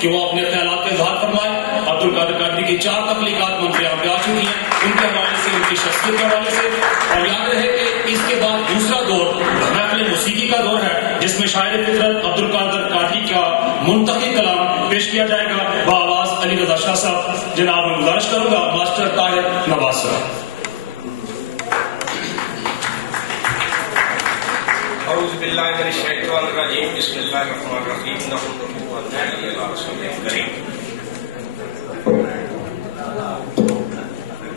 کہ وہ اپنے خیالات کا اظہار فرمائے. عبد القادر قادری کی 4 تخلیقات منظر عام پہ آ چکی ہیں, ان کے حوالے سے, ان کی شخصیت کے حوالے سے. اور یاد رہے کہ اس کے بعد دوسرا دور محفل موسیقی کا دور ہے, جس میں شاعر فطرت عبد القادر قادری کا منتخب کلام پیش کیا جائے گا بآواز علی رضا شاہ صاحب. جناب میں گزارش کروں گا ماسٹر طاہر نواز صاحب. اعوذ باللہ من الشیطان الرجیم, بسم اللہ الرحمن الرحیم, نحمدہ و نصلی علی رسولہ الکریم.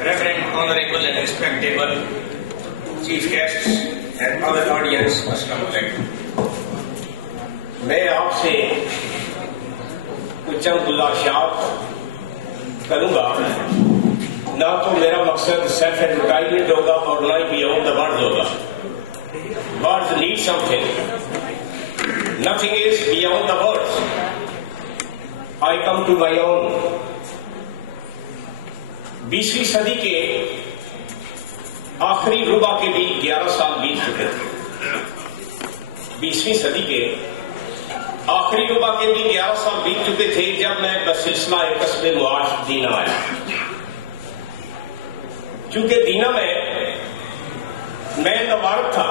Reverend, honorable and respectable chief guests and other audience, السلام علیکم. میں آپ سے کچھ چند گزارشات کروں گا. نہ تو میرا مقصد سیلف ایڈورٹائزمنٹ ہوگا اور نہ ہی بیاؤنڈ دا ورڈز ہوگا. Words need something. Nothing is beyond the words. I come to my own. 20ویں صدی کے آخری ربع کے بھی 11 سال بیت چکے تھے. 20ویں صدی کے آخری ربع کے بھی 11 سال بیت چکے تھے جب میں بسلسلہ قصب معاش دینا آیا. چونکہ دینا میں نوارد تھا,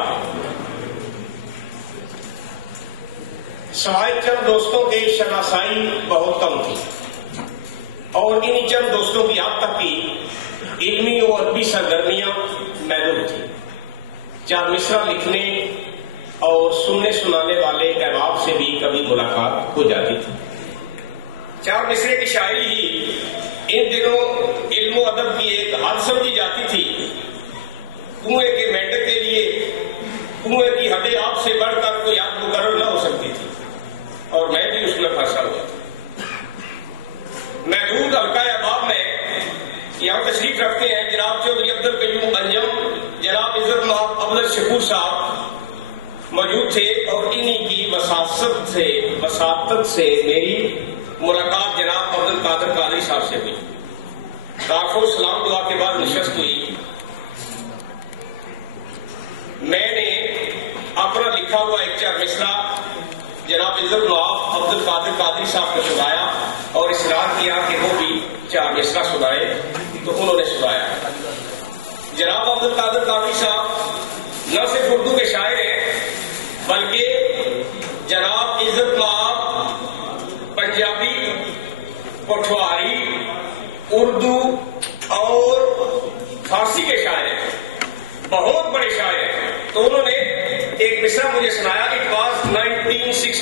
سوائے چند دوستوں کے شناسائی بہت کم تھی, اور انہی چند دوستوں کی یہاں تک کی علمی اور عربی سرگرمیاں محدود تھیں. 4 مصرع لکھنے اور سننے سنانے والے احباب سے بھی کبھی ملاقات ہو جاتی تھی. 4 مصرے کی شاعری ہی ان دنوں علم و ادب کی ایک حد سمجھی جاتی تھی. کنویں کے مینڈک کے لیے کنویں کی حدیں آپ سے بڑھ کر کوئی یاد مقرر نہ ہو سکتی تھی, اور میں بھی اس میں پھنسا ہوا تھا. محدود حلقہ احباب میں یہاں تشریف رکھتے ہیں جناب چودھری عبد القیوم انجم, جناب عزت مآب عبد شکور صاحب موجود تھے, اور انہی کی وساطت سے میری ملاقات جناب عبد القادر قادری صاحب سے ہوئی. تعارف و سلام دعا کے بعد نشست ہوئی. میں نے اپنا لکھا ہوا ایک 4 مصرع جناب عزت مآب عبد القادر قادری صاحب کو سنایا اور اصرار کیا کہ وہ بھی 4 مصرع سنائے, تو انہوں نے سنایا. جناب عبد القادر قادری صاحب نہ صرف اردو کے شاعر ہیں بلکہ جناب عزت مآب پنجابی, پٹھواری, اردو اور فارسی کے شاعر ہیں, بہت بڑے شاعر ہیں. تو انہوں نے ایک مصرع مجھے سنایا. It was 1986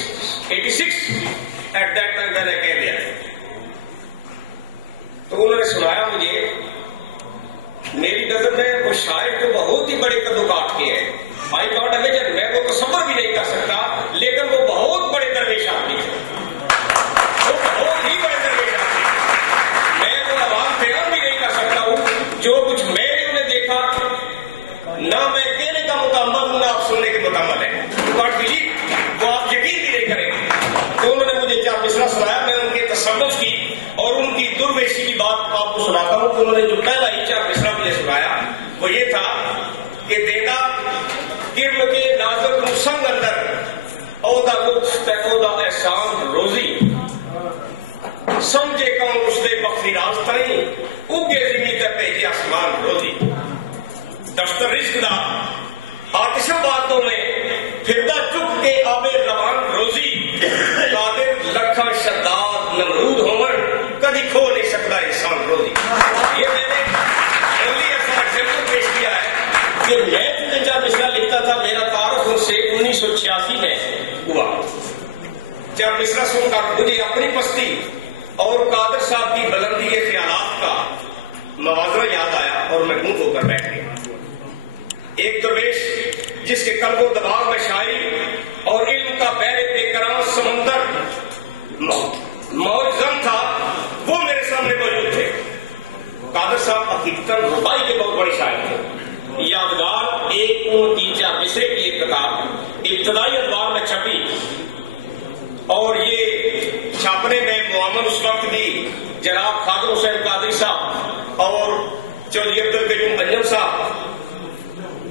at that time when I came here. تو انہوں نے سنایا مجھے. میری نظر میں وہ شاعر تو بہت ہی بڑے قد و قامت کے ہیں. I can't imagine, میں وہ تصور بھی نہیں کر سکتا, لیکن وہ بہت بڑے درویش آدمی ہیں. وہ بہت ہی بڑے درویش آدمی ہیں. میں وہ عوام بیان بھی نہیں کر سکتا ہوں جو کچھ میں نے انہیں دیکھا. نہ میں کہنے کا مکمل ہوں, نہ آپ سننے کے مکمل ہے. وہ آپ یقین بھی نہیں کریں گے. تو انہوں نے مجھے 4 مصرع سنایا. میں ان کے تصوف کی اور ان کی درویشی کی بات آپ کو سناتا ہوں. تو انہوں نے جو پہلا ہی 4 مصرع مجھے سنایا وہ یہ تھا کہ دینا کرم کے نازک سنگ اندر اودا لطف تے اودا احسان روزی سمجھے کون اس دے بختی راستائیں اگے زمین تے بھیجے آسمان روزی. دفتر رزق دا آتش باتوں میں پھردا چک کے آبے روان روزی. قادر لکھاں شداد نمرود ہومن کدی کھو نہیں سکتا انسان روزی. یہ میں نے اگلی ایگزامپل پیش کیا ہے کہ میں جو 4 مصرع لکھتا تھا میرا تعارف ان سے 1986 میں ہوا. 4 مصرع سن کر مجھے اپنی پستی اور قادر صاحب کی بلندی کے خیالات کا موازنہ یاد آیا اور میں گم ہو کر بیٹھ گیا. ایک درویش جس کے قلب و دماغ میں شاعری اور علم کا بحر بے کران سمندر موجزم تھا, وہ میرے سامنے موجود تھے. قادر صاحب حقیقتاً ربائی کے بہت بڑے شاعر تھے. یادگار ایک ان کی 4 مصرے کی ایک کتاب ابتدائی ادوار میں چھپی, اور یہ چھاپنے میں معاون اس وقت بھی جناب خادر حسین قادری صاحب اور چودھری عبد القیوم انجم صاحب.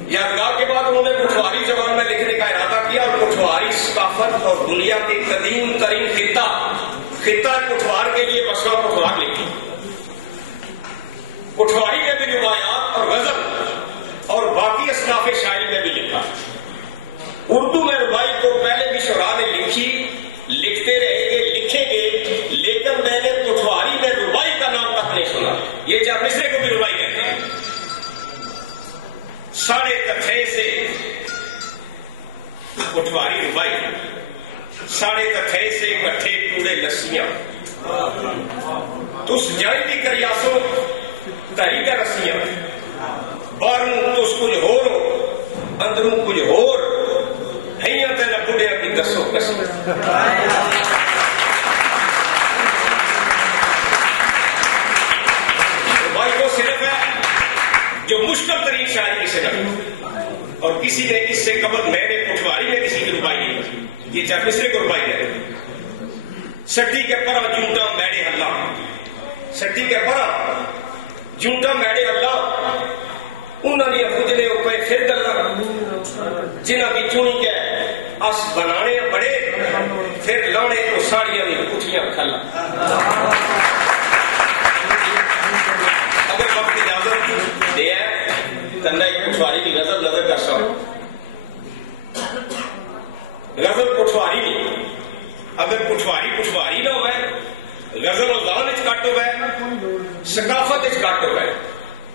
یادگار کے بعد انہوں نے پٹھواری زبان میں لکھنے کا ارادہ کیا, اور پٹھواری ثقافت اور دنیا کے قدیم ترین خطہ خطہ پٹھوار کے لیے بسوا پٹھوار لکھی. پٹھواری میں بھی روایات اور غزل اور باقی اصناف شاعری میں بھی لکھا. اردو میں ربائی تو پہلے بھی شعراء نے لکھی، لکھتے رہے گے، لکھیں گے، لیکن میں نے پٹھواری میں ربائی کا نام تک نہیں سنا. یہ چار مصرے کو بھی ربائی کہتے ہیں. ساڑھے تتھے سے پٹھواری ربائی، ساڑھے تتھے سے کٹھے کوڑے لسیاں، تس جائیں بھی کریاسو تری کا رسیاں، باروں تس کچھ ہور اندروں کچھ ہور ہیاں تے نہ بڑھے اپنی دسو کسی. ربائی وہ صرف ہے جو مشکل ترین شاعری کی صنعت، اور کسی نے اس سے قبل میں نے پٹھواری میں کسی کی ربائی نہیں. یہ چار مصرے کو ربائی ہے. سٹی کے پرا جھوٹا میڑے اللہ، سٹی کے پرا جھوٹا میڑے اللہ، انہوں نے خجلے اوپر پھر گلا، جنہ کی چونی کے اس بنانے بڑے، پھر لانے تو ساڑیاں بھی پٹھیاں کھلا. اگر وقت اجازت دے تو میں ایک پٹھواری کی غزل نظر کر سکتا ہوں. غزل پٹھواری نہیں، اگر پٹھواری نہ ہوئے، غزل و دان اچ کٹ ہوئے، ثقافت اچ کٹ ہوئے،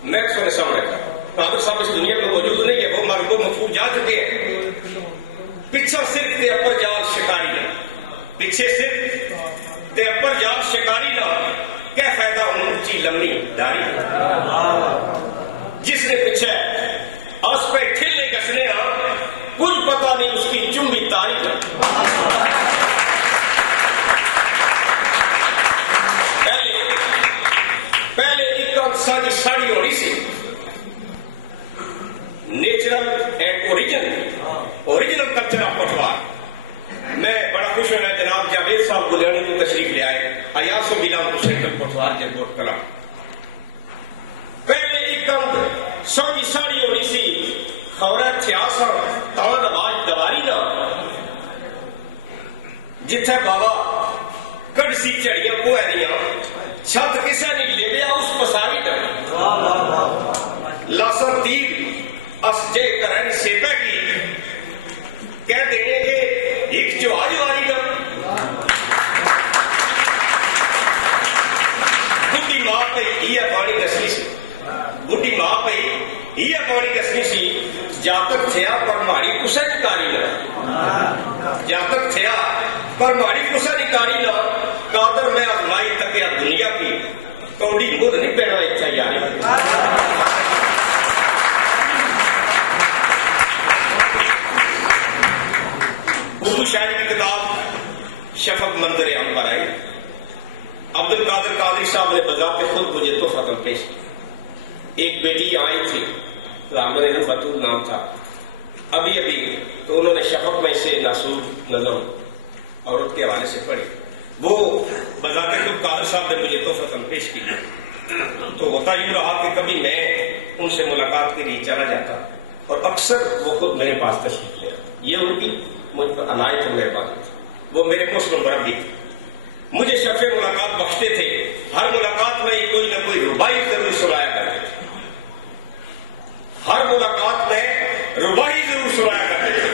میں سونے سامنے کا قادر صاحب اس دنیا میں موجود نہیں ہے، وہ مرغوب مفعول جا چکے ہیں. پیچھا صرف تے اپر جال شکاری نہ، پیچھے صرف تے اپر جال شکاری نہ، کیا فائدہ اونچی لمبی داری. جس نے پیچھے اس پہ ٹھلے گسنے کچھ پتا نہیں اس کی چمبی تاریخ. پہلے ایک ساری ساڑی ہونی سی، natural and original culture of Pothwar. میں بڑا خوش ہونا جناب جاوید صاحب گلیانی کو تشریف لے آئے. ایاس و غلام حسین پٹھوار جلبوٹ کلام. پہلے ایک ساری ساڑی ہونی سی، خورہ تھیاسا تان آواز دواری نہ، جتھے بابا کڑ سی چڑیاں پوہریاں، چھت کسے نہیں لے لیا اس پساری نہ. لاسا تیر اس جے کرن سیپے کی، کہہ دینے کے ایک چوہا جواری نہ. بڈی ماں پہ یہ پانی کسنی سی، بڈی ماں پہ یہ پانی کسنی سی، جاتک تھیا پر ماری کسے نکاری نہ، جاتک تھیا پر ماری کسے نکاری نہ. قادر میں آزمائی تکیا دنیا کی، کوڑی مد نہیں پینا اچھا یاری. اردو شاعری کی کتاب شفق منظر عام پر آئی. عبد القادر قادری صاحب نے بذات خود مجھے تحفہ پیش کی. ایک بیٹی آئی تھی، رامن بطول نام تھا، ابھی تو انہوں نے شفق میں سے ناسور نظم عورت کے حوالے سے پڑھی. وہ بذات خود قادر صاحب نے مجھے تحفہ پیش کی. تو ہوتا یوں رہا کہ کبھی میں ان سے ملاقات کے لیے چلا جاتا اور اکثر وہ خود میرے پاس تشریف لے آتے. یہ ان کی مجھ پر عنایت و مہربانی تھی. وہ میرے مسلم مربی تھے، مجھے شرف ملاقات بخشتے تھے. ہر ملاقات میں کوئی نہ کوئی ربائی ضرور سنایا کرتے تھے، ہر ملاقات میں ربائی ضرور سنایا کرتے تھے.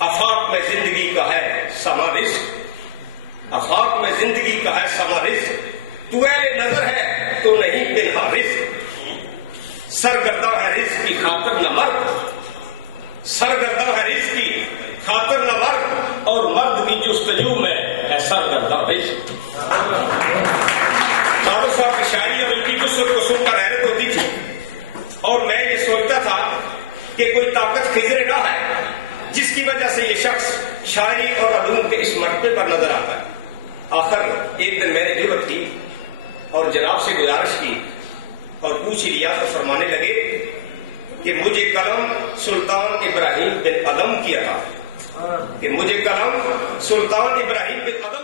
آفاق میں زندگی کا ہے سما رزق، آفاق میں زندگی کا ہے سما رزق، تو اہل نظر ہے تو نہیں پنہا رزق، سرگرداں ہے رزق کی خاطر نہ مرد، سرگرداں ہے رزق کی خاطر نہ مرد، اور مرد کی جستجو میں ہے سرگرداں رزق. قادر صاحب کی شاعری اور ان کی نصرت کو سن کر حیرت ہوتی تھی، اور میں یہ سوچتا تھا کہ کوئی طاقت خضر راہ ہے جس کی وجہ سے یہ شخص شاعری اور علوم کے اس مرتبے پر نظر آتا ہے. آخر ایک دن میں نے جرأت کی اور جناب سے گزارش کی اور پوچھ لیا تو فرمانے لگے کہ مجھے قلم سلطان ابراہیم بن ادم کیا تھا، کہ مجھے قلم سلطان ابراہیم بن ادم